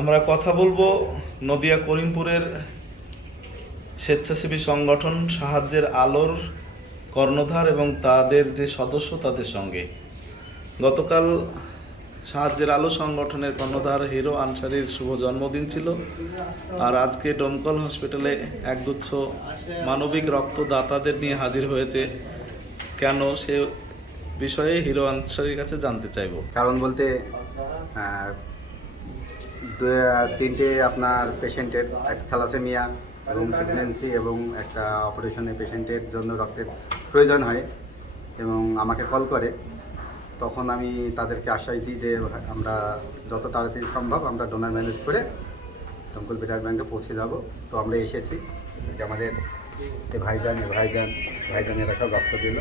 আমরা কথা বলবো নদিয়া করিমপুরের স্বেচ্ছাসেবী সংগঠন সাহায্যের আলোর কর্ণধার এবং তাদের যে সদস্য তাদের সঙ্গে। গতকাল সাহায্যের আলো সংগঠনের কর্ণধার হিরো আনসারীর শুভ জন্মদিন ছিল, আর আজকে ডোমকল হসপিটালে একগুচ্ছ মানবিক রক্তদাতাদের নিয়ে হাজির হয়েছে। কেন সে বিষয়ে হিরো আনসারীর কাছে জানতে চাইব। কারণ বলতে তিনটে আপনার পেশেন্টের একটা থ্যালাসেমিয়া এবং প্রেগনেন্সি এবং একটা অপারেশনের পেশেন্টের জন্য রক্তের প্রয়োজন হয় এবং আমাকে কল করে। তখন আমি তাদেরকে আশ্বাস দিই যে আমরা যত তাড়াতাড়ি সম্ভব আমরা ডোনার ম্যানেজ করে দমকল ব্লাড ব্যাঙ্কে পৌঁছে যাব। তো আমরা এসেছি, যে আমাদের ভাইজানেরা সব রক্ত দিল।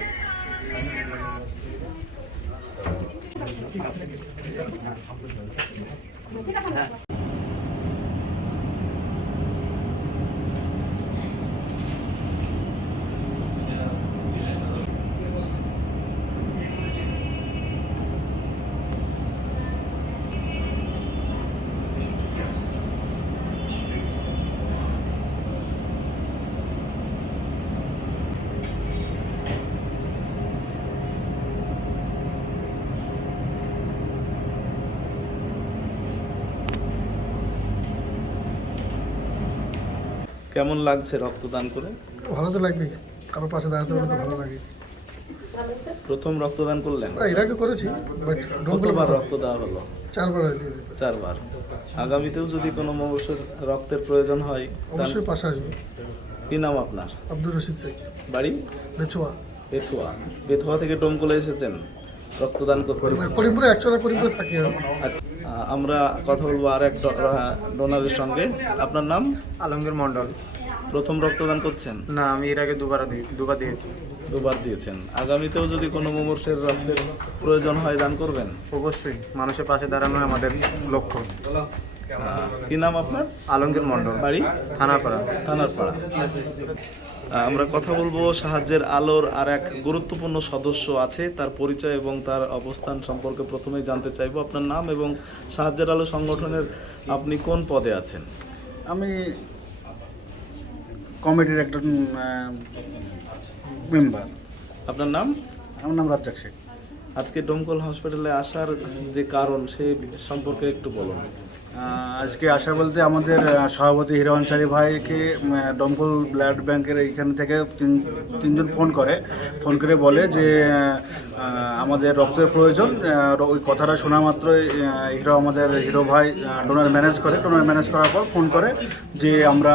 কেমন লাগছে রক্তদান করে? ভালো তো লাগবে, কারোর পাশে দাঁড়াতে পারলে তো ভালো লাগে। প্রথম রক্তদান করলেন? এর আগে করেছি, বাট কতবার রক্ত দেওয়া হলো? 4 বার হয়েছে। 4 বার। আগামীতেও যদি কোনো মানুষের রক্তের প্রয়োজন হয় অবশ্যই পাশে আসবে। কি নাম আপনার? আব্দুর রশিদ শেখ, বাড়ি? বেচুয়া। বেথুয়া থেকে ডোমকলে এসেছেন রক্তদান করতে? করিমপুরে অ্যাকচুয়ালি করিমপুরে থাকি আমি। আচ্ছা, আমরা কথা বলবো আর এক ডোনারের সঙ্গে। আপনার নাম? আলমগীর মন্ডল। প্রথম রক্তদান করছেন? না, আমি এর আগে দুবার দিয়েছি। 2 বার দিয়েছেন। আগামীতেও যদি কোনো মুমূর্ষের রক্তের প্রয়োজন হয় দান করবেন? অবশ্যই, মানুষের পাশে দাঁড়ানো আমাদের লক্ষ্য। কি নাম আপনার? আলমগীর মন্ডল, বাড়ি? থানাপাড়া। থানারপাড়া। আমরা কথা বলবো সাহায্যের আলোর আর এক গুরুত্বপূর্ণ সদস্য আছে, তার পরিচয় এবং তার অবস্থান সম্পর্কে প্রথমেই জানতে চাইবো। আপনার নাম এবং সাহায্যের আলো সংগঠনের আপনি কোন পদে আছেন? আমি কমিটির একজন মেম্বার। আপনার নাম? আমার নাম রাজ্জাক শেখ। আজকে ডোমকল হসপিটালে আসার যে কারণ সে সম্পর্কে একটু বলুন। আজকে আসা বলতে আমাদের সভাপতি হিরো আনসারী ভাইকে দমকল ব্লাড ব্যাংকের এইখান থেকে তিনজন ফোন করে বলে যে আমাদের রক্তের প্রয়োজন। ওই কথাটা শোনা মাত্রই হিরো ভাই ডোনার ম্যানেজ করার পর ফোন করে যে আমরা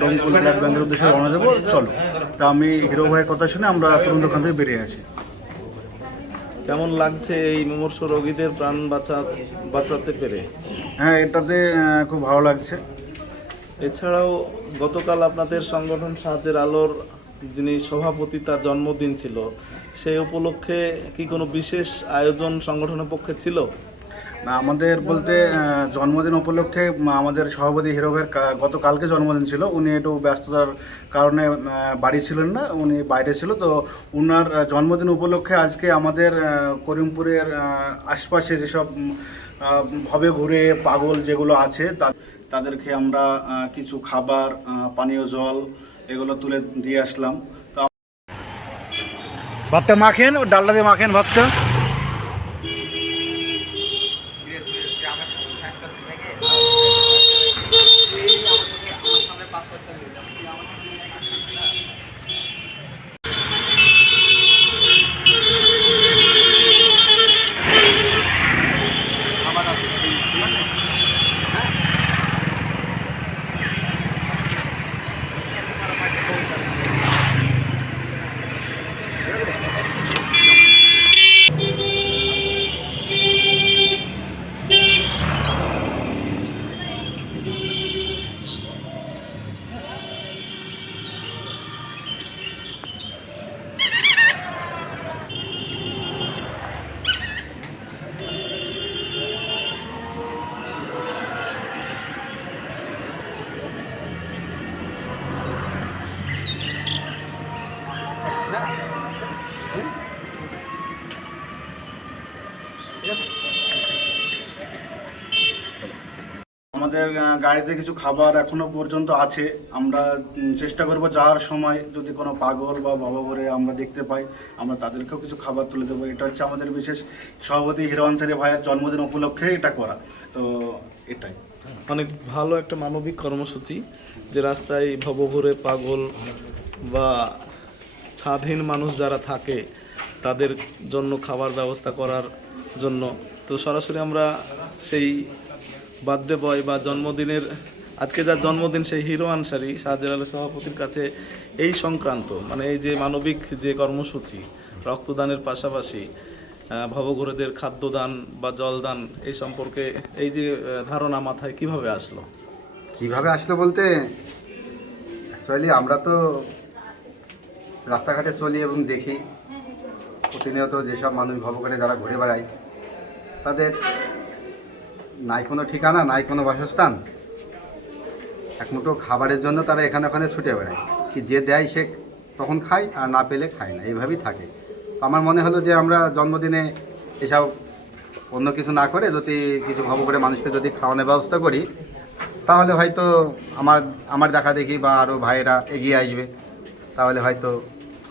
দমকল ব্লাড ব্যাংকের উদ্দেশ্যে রওনা দেবো, চলো। তা আমি হিরো ভাইয়ের কথা শুনে আমরা তুরন্ত ওখান থেকে বেরিয়ে আসি। কেমন লাগছে এই মুমূর্ষ রোগীদের প্রাণ বাঁচাতে পেরে? হ্যাঁ, এটাতে খুব ভালো লাগছে। এছাড়াও গতকাল আপনাদের সংগঠন সাহায্যের আলোর যিনি সভাপতি, তার জন্মদিন ছিল, সেই উপলক্ষে কি কোনো বিশেষ আয়োজন সংগঠনের পক্ষে ছিল? না, আমাদের বলতে জন্মদিন উপলক্ষে আমাদের সভাপতি হিরো ভাইয়ের গতকালকে জন্মদিন ছিল। উনি একটু ব্যস্ততার কারণে বাড়ি ছিলেন না, উনি বাইরে ছিল। তো ওনার জন্মদিন উপলক্ষে আজকে আমাদের করিমপুরের আশপাশে যেসব ভবে ঘুরে পাগল যেগুলো আছে তাদেরকে আমরা কিছু খাবার, পানীয় জল এগুলো তুলে দিয়ে আসলাম। তো ভাতটা মাখেন, ডালটা দিয়ে মাখেন ভাতটা। আমাদের গাড়িতে কিছু খাবার এখনো পর্যন্ত আছে। আমরা চেষ্টা করব যাওয়ার সময় যদি কোনো পাগল বা বাবা করে আমরা দেখতে পাই, আমরা তাদেরকেও কিছু খাবার তুলে দেবো। এটা হচ্ছে আমাদের বিশেষ সভাপতি হিরো আনসারি ভাইয়ের জন্মদিন উপলক্ষে এটা করা। তো এটাই অনেক ভালো একটা মানবিক কর্মসূচি, যে রাস্তায় ভবঘুরে পাগল বা স্বাধীন মানুষ যারা থাকে তাদের জন্য খাবার ব্যবস্থা করার জন্য। তো সরাসরি আমরা সেই বার্থডে বয় বা জন্মদিনের, আজকে যার জন্মদিন সেই হিরো আনসারি শাহজালাল আলী সভাপতির কাছে এই সংক্রান্ত মানে এই যে মানবিক যে কর্মসূচি, রক্তদানের পাশাপাশি ভবঘুরেদের খাদ্যদান বা জলদান, এই সম্পর্কে এই যে ধারণা মাথায় কিভাবে আসলো? কিভাবে আসলো বলতে, অ্যাকচুয়ালি আমরা তো রাস্তাঘাটে চলি এবং দেখি প্রতিনিয়ত যেসব মানুষ ভবঘুরে যারা ঘুরে বেড়ায় তাদের নাই কোনো ঠিকানা, নাই কোনো বাসস্থান, একমুঠো খাবারের জন্য তারা এখানে ওখানে ছুটে বেড়ায়। কি যে দেয় সে তখন খায়, আর না পেলে খায় না, এইভাবেই থাকে। তো আমার মনে হলো যে আমরা জন্মদিনে এসব অন্য কিছু না করে যদি কিছু ভবঘুরে মানুষকে যদি খাওয়ানোর ব্যবস্থা করি, তাহলে হয়তো আমার দেখা দেখি বা আরও ভাইয়েরা এগিয়ে আসবে, তাহলে হয়তো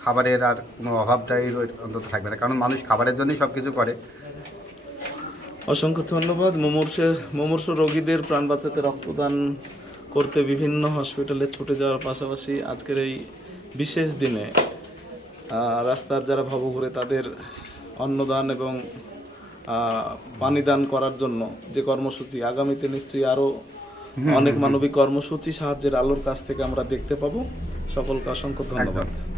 খাবারের আর কোনো অভাবটাই অন্তত থাকবে না, কারণ মানুষ খাবারের জন্যই সব কিছু করে। অসংখ্য ধন্যবাদ। মুমূর্ষু রোগীদের প্রাণ বাঁচাতে রক্তদান করতে বিভিন্ন হসপিটালে ছুটে যাওয়ার পাশাপাশি আজকের এই বিশেষ দিনে রাস্তার যারা ভবঘুরে তাদের অন্নদান এবং পানিদান করার জন্য যে কর্মসূচি, আগামীতে নিশ্চয়ই আরও অনেক মানবিক কর্মসূচি সাহায্যের আলোর কাছ থেকে আমরা দেখতে পাবো। সকলকে অসংখ্য ধন্যবাদ। একদম।